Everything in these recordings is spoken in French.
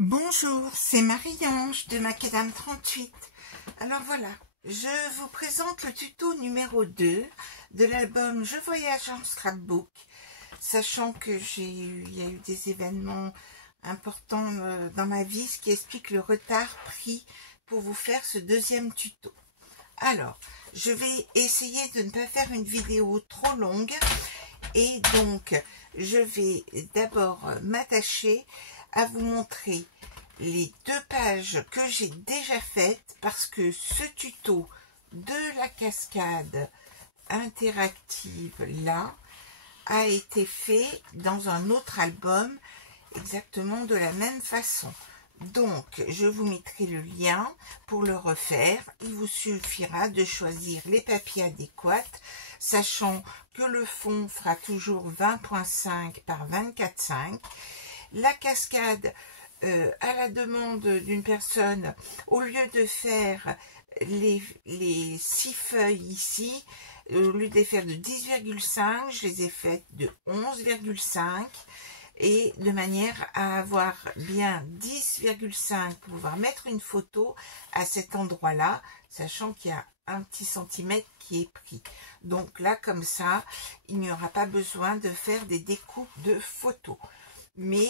Bonjour, c'est Marie-Ange de Macadam 38. Alors voilà, je vous présente le tuto numéro 2 de l'album Je voyage en scrapbook, sachant que il y a eu des événements importants dans ma vie, ce qui explique le retard pris pour vous faire ce deuxième tuto. Alors, je vais essayer de ne pas faire une vidéo trop longue et donc je vais d'abord m'attacher à vous montrer les 2 pages que j'ai déjà faites parce que ce tuto de la cascade interactive là a été fait dans un autre album exactement de la même façon. Donc je vous mettrai le lien pour le refaire. Il vous suffira de choisir les papiers adéquats, sachant que le fond fera toujours 20.5 par 24,5. La cascade, à la demande d'une personne, au lieu de faire les 6 feuilles ici, au lieu de les faire de 10,5, je les ai faites de 11,5 et de manière à avoir bien 10,5 pour pouvoir mettre une photo à cet endroit-là, sachant qu'il y a un petit centimètre qui est pris. Donc là, comme ça, il n'y aura pas besoin de faire des découpes de photos. Mais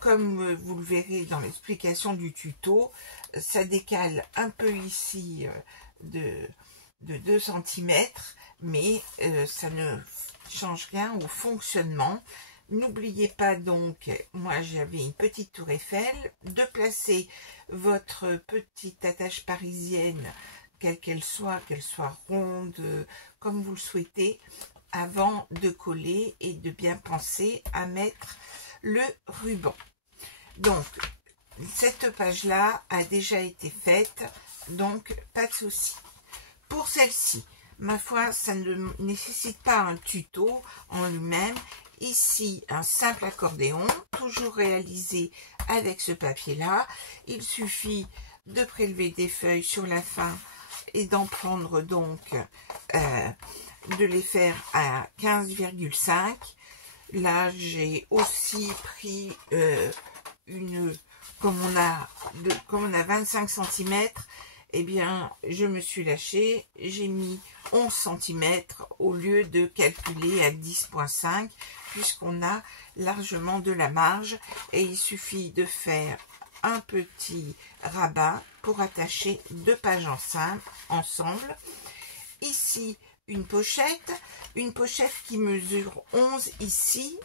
comme vous le verrez dans l'explication du tuto, ça décale un peu ici de 2 cm, mais ça ne change rien au fonctionnement. N'oubliez pas donc, moi j'avais une petite tour Eiffel, de placer votre petite attache parisienne, quelle qu'elle soit ronde, comme vous le souhaitez, avant de coller et de bien penser à mettre le ruban. Donc cette page là a déjà été faite, donc pas de souci. Pour celle-ci, ma foi, ça ne nécessite pas un tuto en lui-même. Ici, un simple accordéon, toujours réalisé avec ce papier là. Il suffit de prélever des feuilles sur la fin et d'en prendre donc de les faire à 15,5. Là, j'ai aussi pris comme on a 25 cm, eh bien, je me suis lâchée, j'ai mis 11 cm au lieu de calculer à 10,5, puisqu'on a largement de la marge, et il suffit de faire un petit rabat pour attacher 2 pages ensemble. Ici, une pochette qui mesure 11 ici,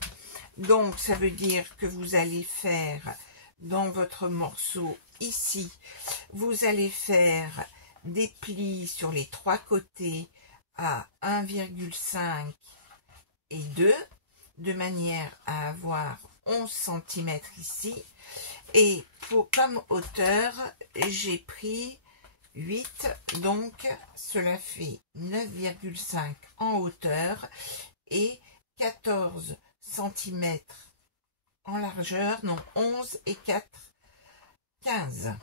donc ça veut dire que vous allez faire dans votre morceau ici, vous allez faire des plis sur les 3 côtés à 1,5 et 2, de manière à avoir 11 cm ici, et comme hauteur, j'ai pris 8, donc cela fait 9,5 en hauteur et 14 cm en largeur, non 11 et 4, 15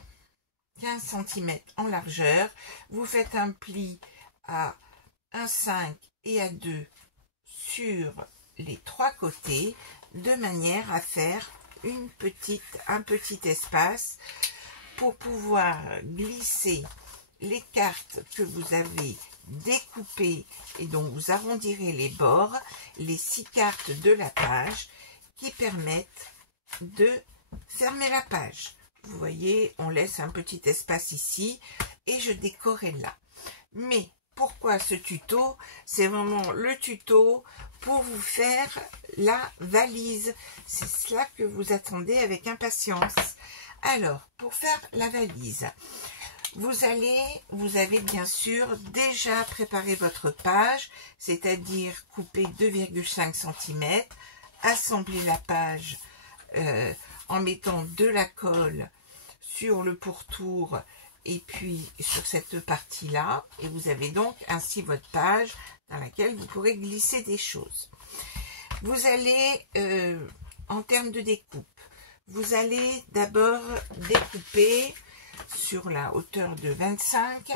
cm en largeur. Vous faites un pli à 1,5 et à 2 sur les 3 côtés, de manière à faire un petit espace pour pouvoir glisser les cartes que vous avez découpées et dont vous arrondirez les bords, les 6 cartes de la page qui permettent de fermer la page. Vous voyez, on laisse un petit espace ici et je décorais là. Mais pourquoi ce tuto? C'est vraiment le tuto pour vous faire la valise. C'est cela que vous attendez avec impatience. Alors, pour faire la valise, vous avez bien sûr déjà préparé votre page, c'est-à-dire couper 2,5 cm, assembler la page en mettant de la colle sur le pourtour et puis sur cette partie-là, et vous avez donc ainsi votre page dans laquelle vous pourrez glisser des choses. Vous allez, en termes de découpe, vous allez d'abord découper sur la hauteur de 25,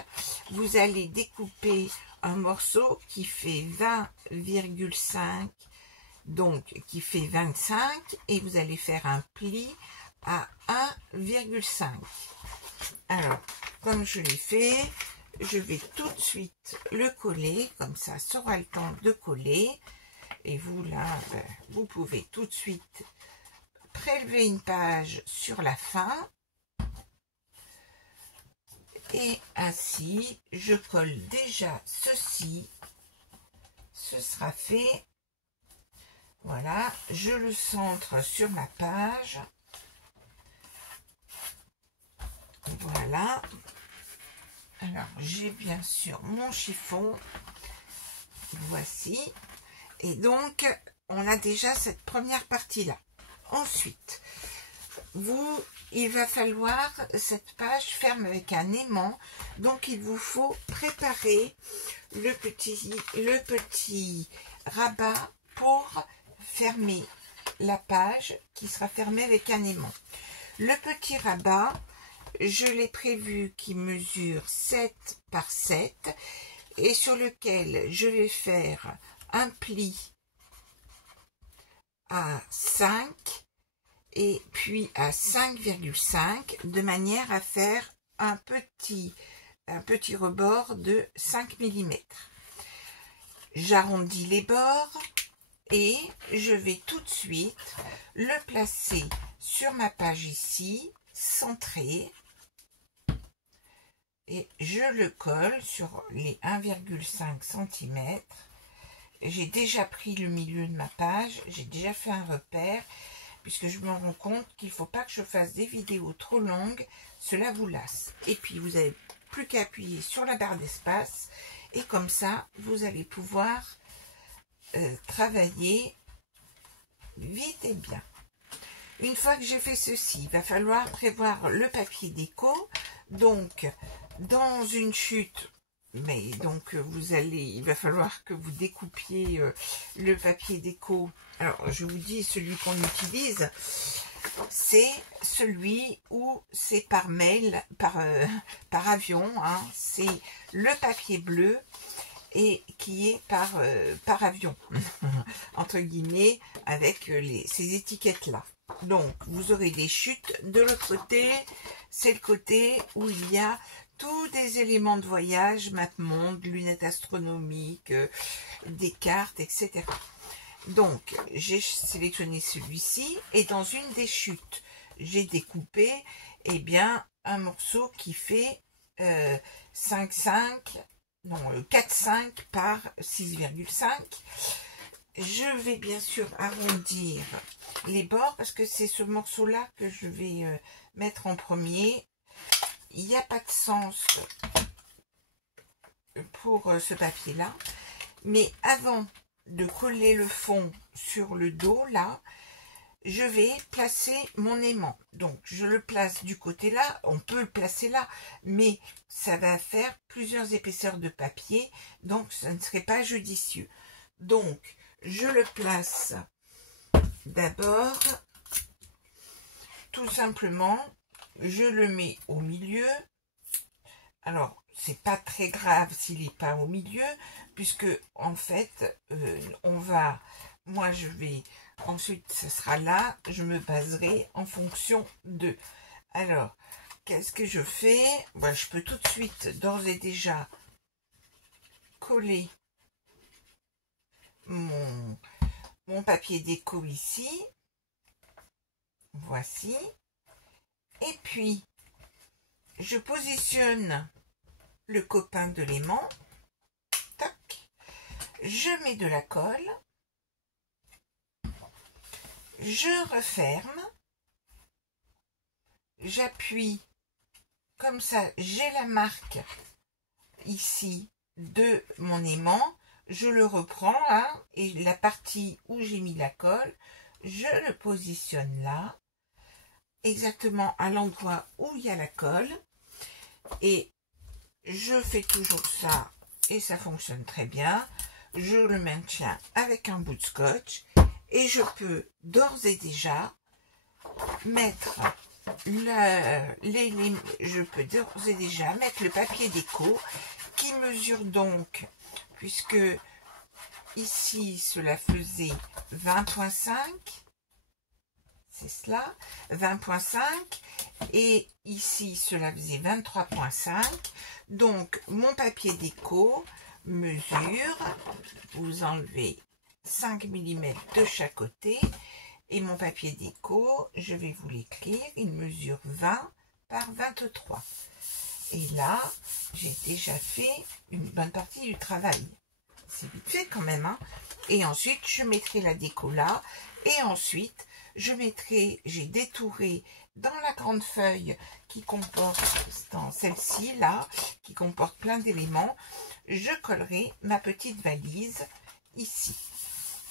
vous allez découper un morceau qui fait 20,5, donc qui fait 25, et vous allez faire un pli à 1,5. Alors, comme je l'ai fait, je vais tout de suite le coller, comme ça aura le temps de coller. Et vous, là, vous pouvez tout de suite prélever une page sur la fin. Et ainsi, je colle déjà ceci. Ce sera fait. Voilà, je le centre sur ma page. Voilà. Alors, j'ai bien sûr mon chiffon. Voici. Et donc, on a déjà cette première partie-là. Ensuite, il va falloir cette page ferme avec un aimant. Donc, il vous faut préparer le petit rabat pour fermer la page qui sera fermée avec un aimant. Le petit rabat, je l'ai prévu qui mesure 7 par 7 et sur lequel je vais faire un pli à 5 et puis à 5,5 de manière à faire un petit rebord de 5 mm. J'arrondis les bords et je vais tout de suite le placer sur ma page ici, centré, et je le colle sur les 1,5 cm. J'ai déjà pris le milieu de ma page, j'ai déjà fait un repère, puisque je me rends compte qu'il ne faut pas que je fasse des vidéos trop longues, cela vous lasse. Et puis vous n'avez plus qu'à appuyer sur la barre d'espace, et comme ça, vous allez pouvoir travailler vite et bien. Une fois que j'ai fait ceci, il va falloir prévoir le papier déco. Donc, dans une chute, mais donc il va falloir que vous découpiez le papier déco. Alors, je vous dis, celui qu'on utilise, c'est celui où c'est par mail, par avion. Hein, c'est le papier bleu et qui est par avion, entre guillemets, avec ces étiquettes-là. Donc, vous aurez des chutes. De l'autre côté, c'est le côté où il y a tous des éléments de voyage, map monde, lunettes astronomiques, des cartes, etc. Donc, j'ai sélectionné celui-ci et dans une des chutes, j'ai découpé un morceau qui fait 4,5 par 6,5. Je vais bien sûr arrondir les bords parce que c'est ce morceau-là que je vais mettre en premier. Il n'y a pas de sens pour ce papier-là. Mais avant de coller le fond sur le dos, là, je vais placer mon aimant. Donc, je le place du côté là. On peut le placer là, mais ça va faire plusieurs épaisseurs de papier. Donc, ça ne serait pas judicieux. Donc, je le place d'abord, tout simplement, je le mets au milieu. Alors, c'est pas très grave s'il n'est pas au milieu, puisque en fait, moi je vais, ensuite ce sera là, je me baserai en fonction de. Alors, qu'est-ce que je fais? Je peux tout de suite, d'ores et déjà, coller mon papier déco ici. Voici. Et puis, je positionne le copain de l'aimant. Tac. Je mets de la colle. Je referme. J'appuie. Comme ça, j'ai la marque ici de mon aimant. Je le reprends là, et la partie où j'ai mis la colle, je le positionne là, exactement à l'endroit où il y a la colle, et je fais toujours ça, et ça fonctionne très bien. Je le maintiens avec un bout de scotch, et je peux d'ores et déjà mettre le papier déco, qui mesure donc, puisque ici cela faisait 20,5, c'est cela, 20,5 et ici cela faisait 23,5. Donc mon papier déco mesure, vous enlevez 5 mm de chaque côté et mon papier déco, je vais vous l'écrire, il mesure 20 par 23. Et là, j'ai déjà fait une bonne partie du travail. C'est vite fait quand même, hein. Et ensuite, je mettrai la déco là. Et ensuite, j'ai détouré dans la grande feuille qui comporte, dans celle-ci là, qui comporte plein d'éléments, je collerai ma petite valise ici.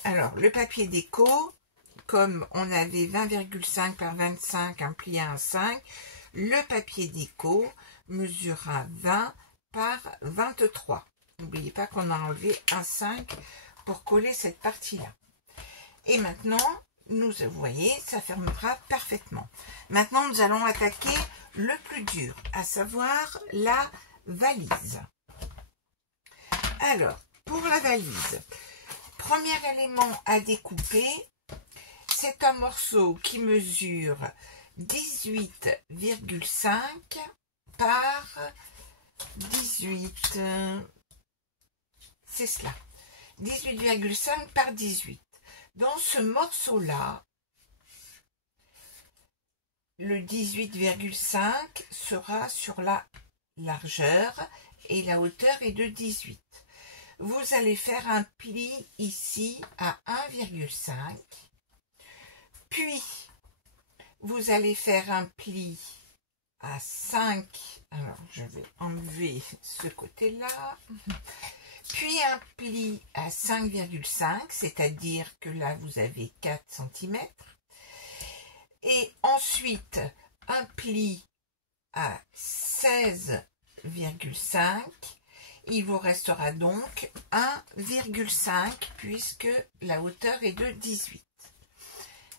Alors, le papier déco, comme on avait 20,5 par 25, un pli à 1,5, le papier déco mesurera 20 par 23. N'oubliez pas qu'on a enlevé 1,5 pour coller cette partie-là. Et maintenant, vous voyez, ça fermera parfaitement. Maintenant, nous allons attaquer le plus dur, à savoir la valise. Alors, pour la valise, premier élément à découper, c'est un morceau qui mesure 18,5 par 18. C'est cela. 18,5 par 18. Dans ce morceau-là, le 18,5 sera sur la largeur et la hauteur est de 18. Vous allez faire un pli ici à 1,5. Puis, vous allez faire un pli à 5. Alors, je vais enlever ce côté-là. Puis un pli à 5,5, c'est-à-dire que là, vous avez 4 cm. Et ensuite, un pli à 16,5. Il vous restera donc 1,5 puisque la hauteur est de 18.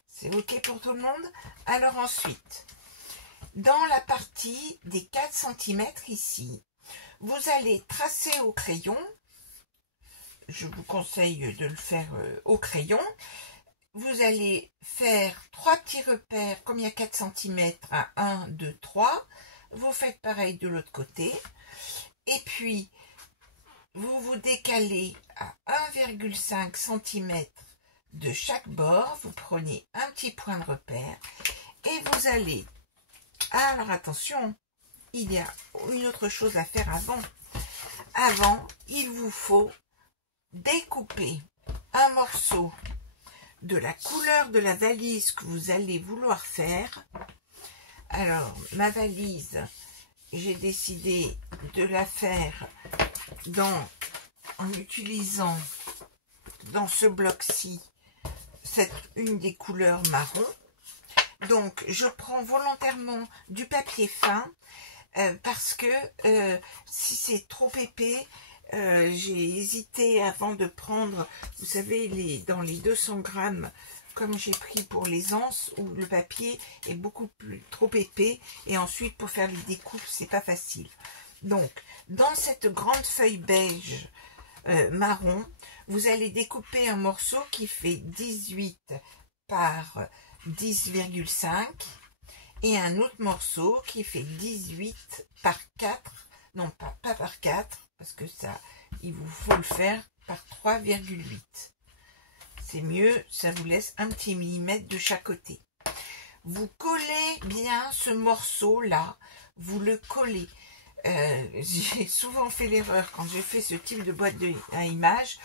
C'est OK pour tout le monde? Alors ensuite, dans la partie des 4 cm ici, vous allez tracer au crayon. Je vous conseille de le faire au crayon. Vous allez faire 3 petits repères, comme il y a 4 cm à 1, 2, 3. Vous faites pareil de l'autre côté. Et puis, vous vous décalez à 1,5 cm de chaque bord. Vous prenez un petit point de repère. Et vous allez... Alors attention, il y a une autre chose à faire avant. Avant, il vous faut découper un morceau de la couleur de la valise que vous allez vouloir faire. Alors, ma valise, j'ai décidé de la faire en utilisant dans ce bloc-ci une des couleurs marron. Donc, je prends volontairement du papier fin parce que si c'est trop épais, j'ai hésité avant de prendre, vous savez, dans les 200 grammes, comme j'ai pris pour les anses, où le papier est trop épais, et ensuite pour faire les découpes, c'est pas facile. Donc, dans cette grande feuille beige marron, vous allez découper un morceau qui fait 18 par 10,5 et un autre morceau qui fait 18 par 4, non pas par 4, parce que ça, il vous faut le faire par 3,8. C'est mieux, ça vous laisse un petit millimètre de chaque côté. Vous collez bien ce morceau-là, vous le collez. J'ai souvent fait l'erreur quand j'ai fait ce type de boîte à images,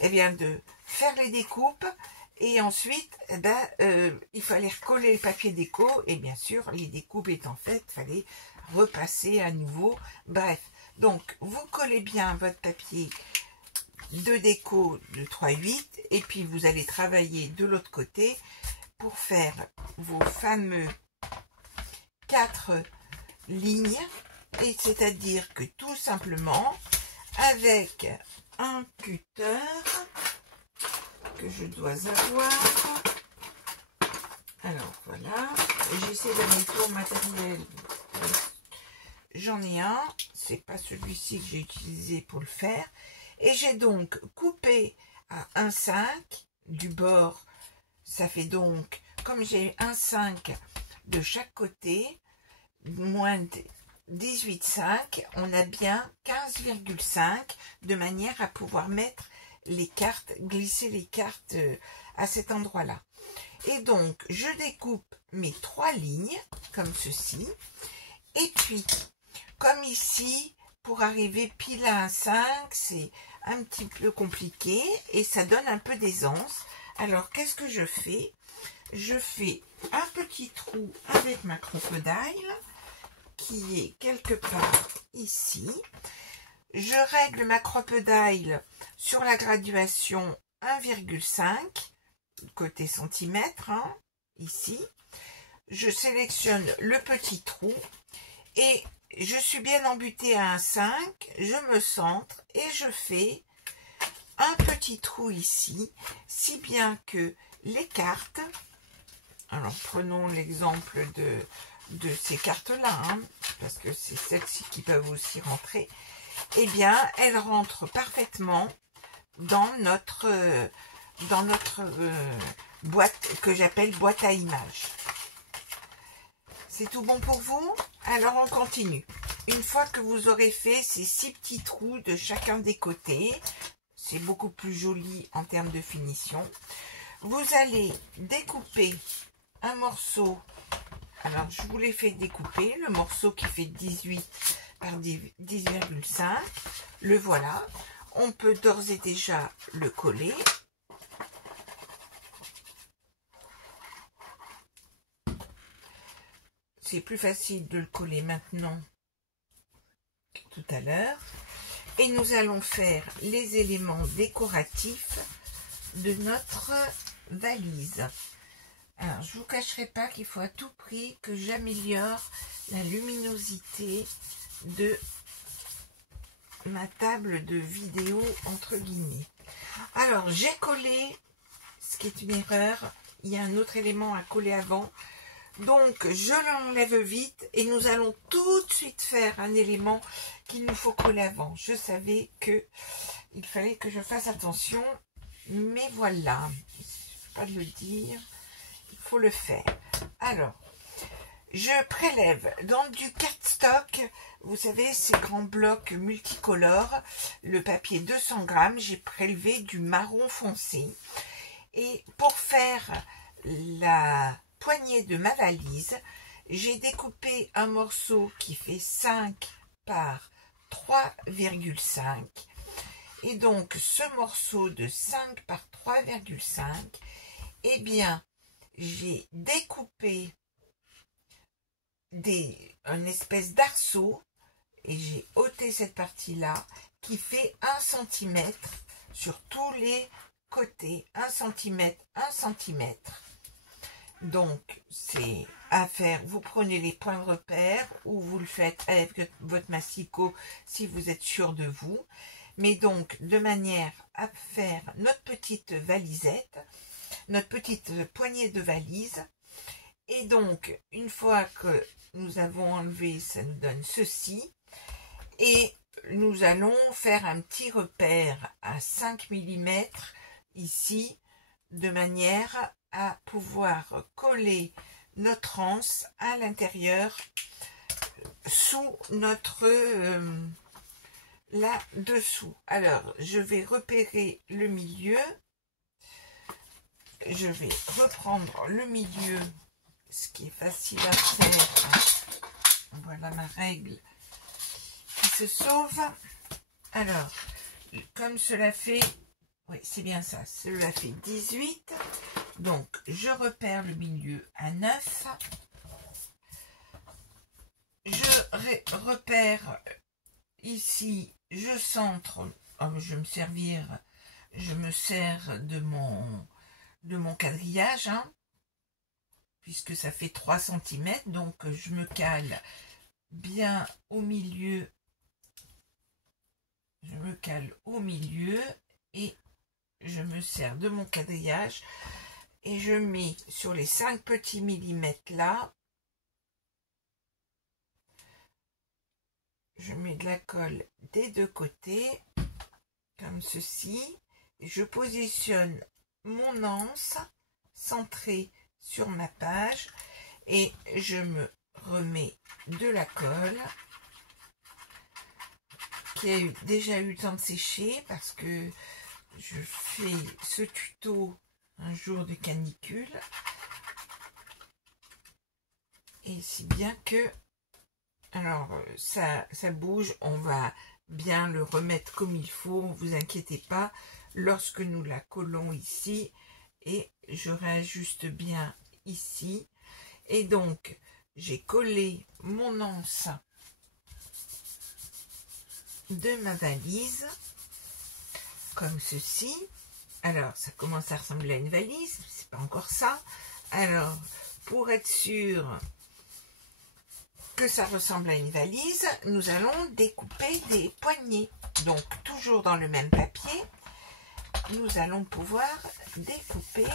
eh bien de faire les découpes et ensuite il fallait recoller le papier déco et bien sûr les découpes étant faites, il fallait repasser à nouveau. Bref, donc vous collez bien votre papier de déco de 3,8 et puis vous allez travailler de l'autre côté pour faire vos fameux 4 lignes. Et c'est-à-dire que tout simplement, avec un cutter que je dois avoir, alors voilà, j'essaie d'aller pour matériel, j'en ai un, c'est pas celui-ci que j'ai utilisé pour le faire, et j'ai donc coupé à 1,5 du bord, ça fait donc comme j'ai un 5 de chaque côté, moins 18,5, on a bien 15,5 de manière à pouvoir mettre les cartes, glisser les cartes à cet endroit-là. Et donc, je découpe mes 3 lignes, comme ceci. Et puis, comme ici, pour arriver pile à un 5, c'est un petit peu compliqué et ça donne un peu d'aisance. Alors, qu'est-ce que je fais? Je fais un petit trou avec ma crocodile qui est quelque part ici. Je règle ma crocodile sur la graduation 1,5 côté centimètre, hein, ici. Je sélectionne le petit trou et je suis bien embutée à un 5, je me centre et je fais un petit trou ici, si bien que les cartes, alors prenons l'exemple de ces cartes-là, hein, parce que c'est celles-ci qui peuvent aussi rentrer, eh bien, elles rentrent parfaitement dans notre boîte que j'appelle boîte à images. C'est tout bon pour vous? Alors on continue. Une fois que vous aurez fait ces 6 petits trous de chacun des côtés, c'est beaucoup plus joli en termes de finition, vous allez découper un morceau. Alors je vous l'ai fait découper, le morceau qui fait 18 par 10,5, le voilà. On peut d'ores et déjà le coller. C'est plus facile de le coller maintenant que tout à l'heure. Et nous allons faire les éléments décoratifs de notre valise. Alors, je ne vous cacherai pas qu'il faut à tout prix que j'améliore la luminosité de ma table de vidéo, entre guillemets. Alors, j'ai collé, ce qui est une erreur. Il y a un autre élément à coller avant. Donc, je l'enlève vite et nous allons tout de suite faire un élément qu'il nous faut coller avant. Je savais que il fallait que je fasse attention, mais voilà. Il ne suffit pas de le dire, il faut le faire. Alors, je prélève dans du cardstock, vous savez, ces grands blocs multicolores, le papier 200 grammes, j'ai prélevé du marron foncé. Et pour faire la poignée de ma valise, j'ai découpé un morceau qui fait 5 par 3,5 et donc ce morceau de 5 par 3,5, eh bien j'ai découpé une espèce d'arceau et j'ai ôté cette partie là qui fait 1 cm sur tous les côtés, 1 cm, 1 cm. Donc, c'est à faire, vous prenez les points de repère ou vous le faites avec votre massicot si vous êtes sûr de vous. Mais donc, de manière à faire notre petite valisette, notre petite poignée de valise. Et donc, une fois que nous avons enlevé, ça nous donne ceci. Et nous allons faire un petit repère à 5 mm ici, de manière à pouvoir coller notre anse à l'intérieur sous notre là-dessous. Alors, je vais repérer le milieu. Je vais reprendre le milieu, ce qui est facile à faire. Voilà ma règle qui se sauve. Alors, comme cela fait, oui, c'est bien ça, cela fait 18. Donc, je repère le milieu à 9. Je repère ici, je centre, je me sers de mon quadrillage, hein, puisque ça fait 3 cm, donc je me cale bien au milieu. Je me cale au milieu et je me sers de mon quadrillage et je mets sur les 5 petits millimètres là, je mets de la colle des deux côtés comme ceci et je positionne mon anse centrée sur ma page et je me remets de la colle qui a déjà eu le temps de sécher parce que je fais ce tuto un jour de canicule et si bien que alors ça bouge, on va bien le remettre comme il faut, vous inquiétez pas, lorsque nous la collons ici et je réajuste bien ici et donc j'ai collé mon anse de ma valise comme ceci. Alors ça commence à ressembler à une valise, c'est pas encore ça. Alors pour être sûr que ça ressemble à une valise, nous allons découper des poignées. Donc toujours dans le même papier, nous allons pouvoir découper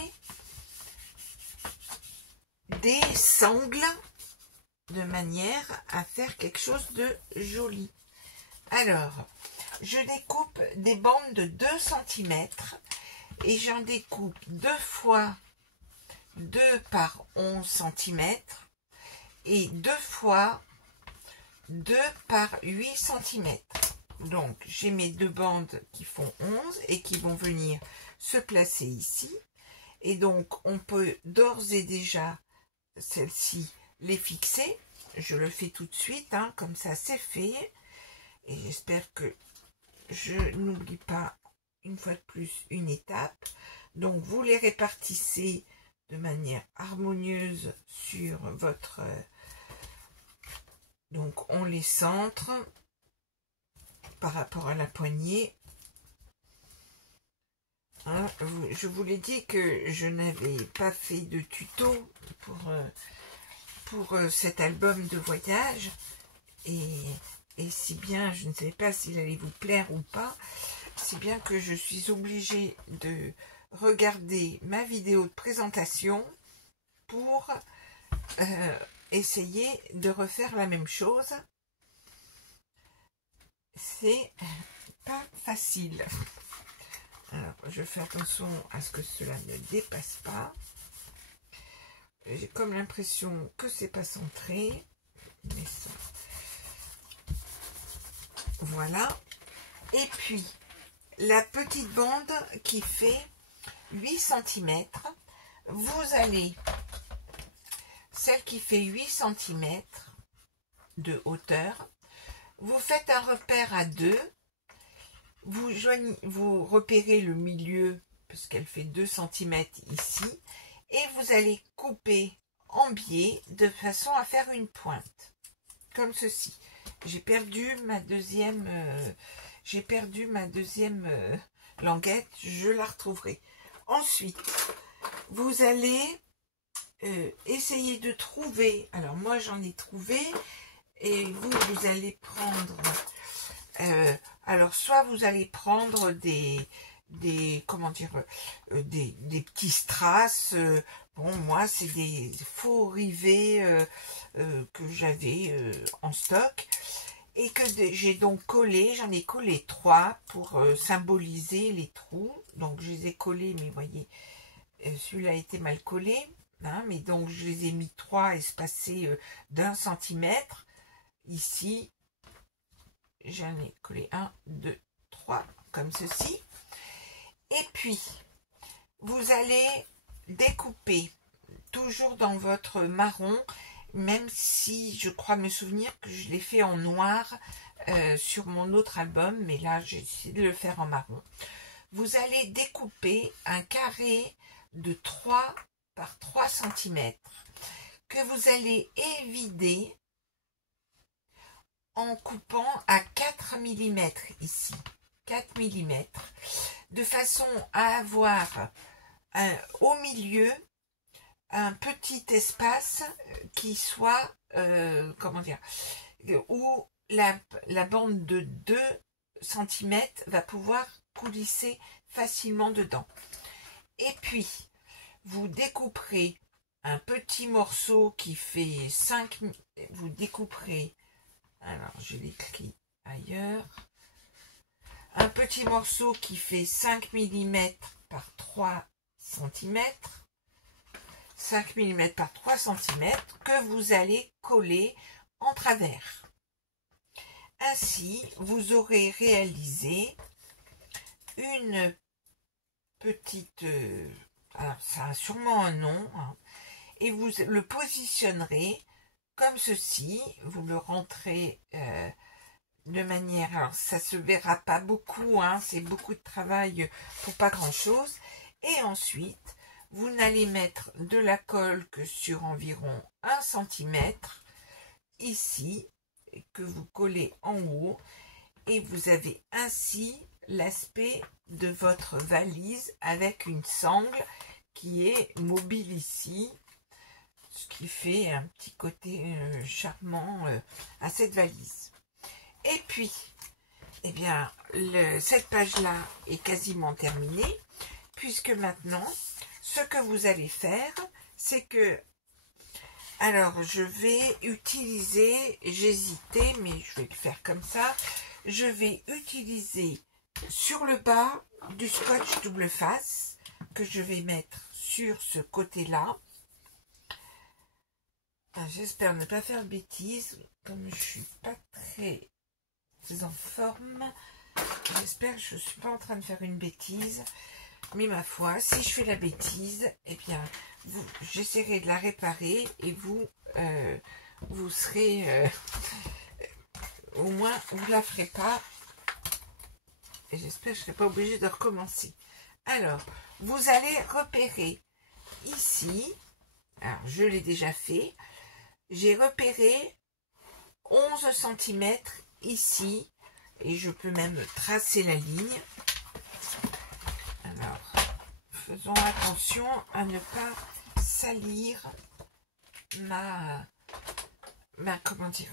des sangles de manière à faire quelque chose de joli. Alors, je découpe des bandes de 2 cm et j'en découpe 2 fois 2 par 11 cm et 2 fois 2 par 8 cm. Donc, j'ai mes 2 bandes qui font 11 et qui vont venir se placer ici. Et donc, on peut d'ores et déjà, celles-ci, les fixer. Je le fais tout de suite, hein, comme ça c'est fait. Et j'espère que je n'oublie pas une fois de plus une étape. Donc, vous les répartissez de manière harmonieuse sur votre... donc, on les centre par rapport à la poignée. Hein, je vous l'ai dit que je n'avais pas fait de tuto pour cet album de voyage. Et si bien, je ne sais pas s'il allait vous plaire ou pas, si bien que je suis obligée de regarder ma vidéo de présentation pour essayer de refaire la même chose. C'est pas facile. Alors, je fais attention à ce que cela ne dépasse pas. J'ai comme l'impression que c'est pas centré. Mais ça... Voilà. Et puis, la petite bande qui fait 8 cm, vous allez, celle qui fait 8 cm de hauteur, vous faites un repère à 2, vous repérez le milieu, parce qu'elle fait 2 cm ici, et vous allez couper en biais de façon à faire une pointe, comme ceci. J'ai perdu ma deuxième languette, je la retrouverai. Ensuite, vous allez essayer de trouver, alors moi j'en ai trouvé, et vous allez prendre, alors soit vous allez prendre des comment dire, des petits strass, bon moi c'est des faux rivets que j'avais en stock et que j'ai donc collé, j'en ai collé 3 pour symboliser les trous, donc je les ai collés, mais vous voyez celui-là a été mal collé, hein, mais donc je les ai mis 3 espacés d'1 centimètre. Ici j'en ai collé 1, 2, 3 comme ceci. Et puis, vous allez découper, toujours dans votre marron, même si je crois me souvenir que je l'ai fait en noir sur mon autre album, mais là j'ai essayé de le faire en marron. Vous allez découper un carré de 3 par 3 cm que vous allez évider en coupant à 4 mm ici. 4 mm, de façon à avoir au milieu un petit espace qui soit, comment dire, où la bande de 2 cm va pouvoir coulisser facilement dedans. Et puis, vous découperez un petit morceau qui fait 5, vous découperez, alors je l'écris ailleurs, un petit morceau qui fait 5 mm par 3 cm. 5 mm par 3 cm que vous allez coller en travers. Ainsi, vous aurez réalisé une petite... alors, ça a sûrement un nom, hein, et vous le positionnerez comme ceci. Vous le rentrez de manière... Alors, ça se verra pas beaucoup, hein, c'est beaucoup de travail pour pas grand-chose. Et ensuite, vous n'allez mettre de la colle que sur environ 1 cm, ici, que vous collez en haut, et vous avez ainsi l'aspect de votre valise avec une sangle qui est mobile ici, ce qui fait un petit côté charmant à cette valise. Et puis, eh bien, cette page-là est quasiment terminée, puisque maintenant, ce que vous allez faire, c'est que, alors je vais utiliser, j'hésitais, mais je vais le faire comme ça, je vais utiliser sur le bas du scotch double face, que je vais mettre sur ce côté-là. J'espère ne pas faire de bêtises, comme je suis pas très en forme, j'espère que je ne suis pas en train de faire une bêtise, mais ma foi, si je fais la bêtise, eh bien, j'essaierai de la réparer et vous, vous serez, au moins, vous ne la ferez pas, et j'espère que je ne serai pas obligée de recommencer. Alors, vous allez repérer ici, alors je l'ai déjà fait, j'ai repéré 11 cm ici, et je peux même tracer la ligne. Alors, faisons attention à ne pas salir comment dire,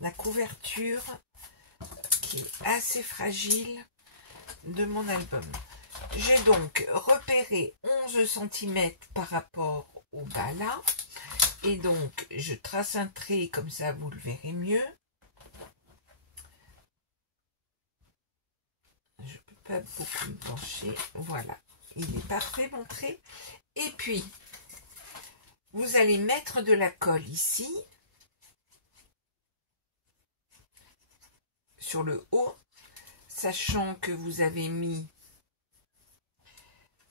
la couverture qui est assez fragile de mon album. J'ai donc repéré 11 cm par rapport au bas là, et donc je trace un trait comme ça, vous le verrez mieux. Je peux pas beaucoup me pencher, voilà, il est parfait mon trait. Et puis vous allez mettre de la colle ici sur le haut, sachant que vous avez mis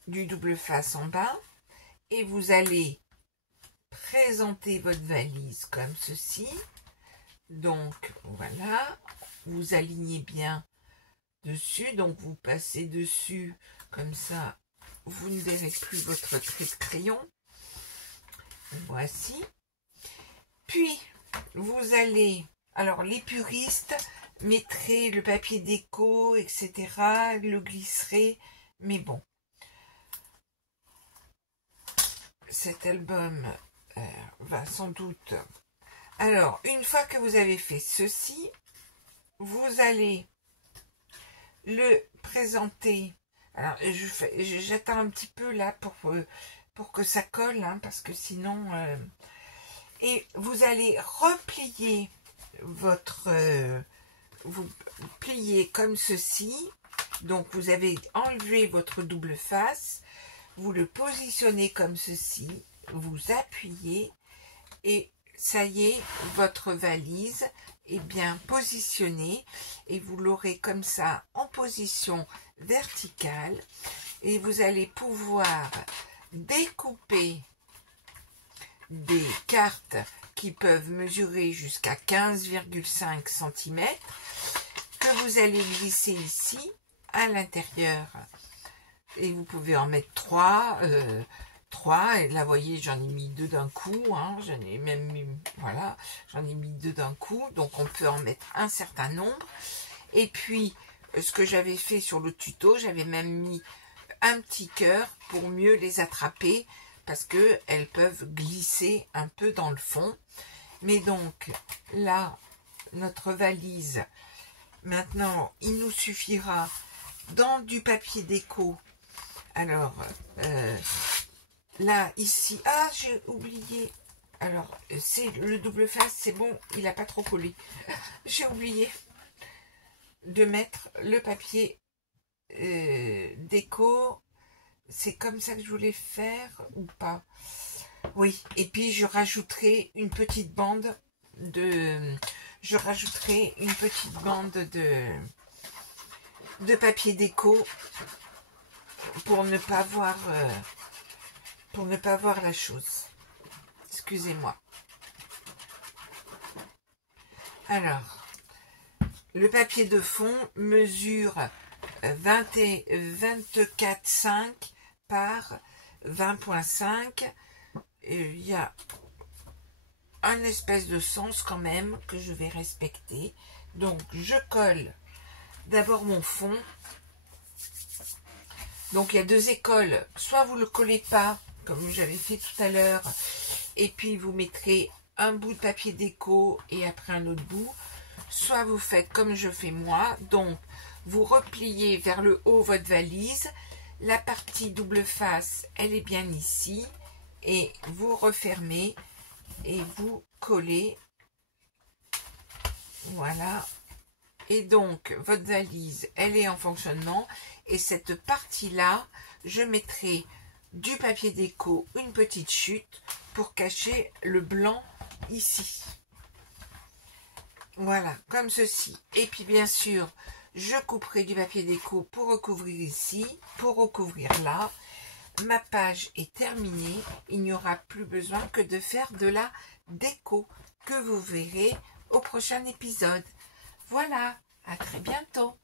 du double face en bas, et vous allez présenter votre valise comme ceci. Donc voilà, vous alignez bien dessus, donc vous passez dessus comme ça, vous ne verrez plus votre trait de crayon. Voici. Puis vous allez, alors les puristes mettraient le papier déco, etc., le glisseraient, mais bon, cet album va sans doute... Alors, une fois que vous avez fait ceci, vous allez le présenter. Alors, j'attends un petit peu là pour que ça colle, hein, parce que sinon... et vous allez replier votre... vous pliez comme ceci. Donc, vous avez enlevé votre double face. Vous le positionnez comme ceci. Vous appuyez. Et ça y est, votre valise est bien positionnée. Et vous l'aurez comme ça en position verticale. Et vous allez pouvoir découper des cartes qui peuvent mesurer jusqu'à 15,5 cm que vous allez glisser ici à l'intérieur, et vous pouvez en mettre 3, et là vous voyez j'en ai mis 2 d'un coup, hein, j'en ai même mis, voilà, j'en ai mis 2 d'un coup, donc on peut en mettre un certain nombre. Et puis ce que j'avais fait sur le tuto, j'avais même mis un petit cœur pour mieux les attraper, parce que elles peuvent glisser un peu dans le fond. Mais donc là, notre valise, maintenant il nous suffira dans du papier déco. Alors là ici, ah j'ai oublié, alors c'est le double face, c'est bon, il n'a pas trop collé. J'ai oublié de mettre le papier déco. C'est comme ça que je voulais faire ou pas? Oui, et puis je rajouterai une petite bande de... Je rajouterai une petite bande de papier déco pour ne pas voir la chose. Excusez-moi. Alors, le papier de fond mesure 24,5 par 20,5. Il y a un espèce de sens quand même que je vais respecter. Donc, je colle d'abord mon fond. Donc, il y a deux écoles. Soit vous ne le collez pas, comme j'avais fait tout à l'heure, et puis vous mettrez un bout de papier déco et après un autre bout. Soit vous faites comme je fais moi. Donc, vous repliez vers le haut votre valise. La partie double face, elle est bien ici. Et vous refermez et vous collez. Voilà. Et donc, votre valise, elle est en fonctionnement. Et cette partie-là, je mettrai du papier déco, une petite chute pour cacher le blanc ici. Voilà, comme ceci. Et puis, bien sûr, je couperai du papier déco pour recouvrir ici, pour recouvrir là. Ma page est terminée. Il n'y aura plus besoin que de faire de la déco que vous verrez au prochain épisode. Voilà, à très bientôt.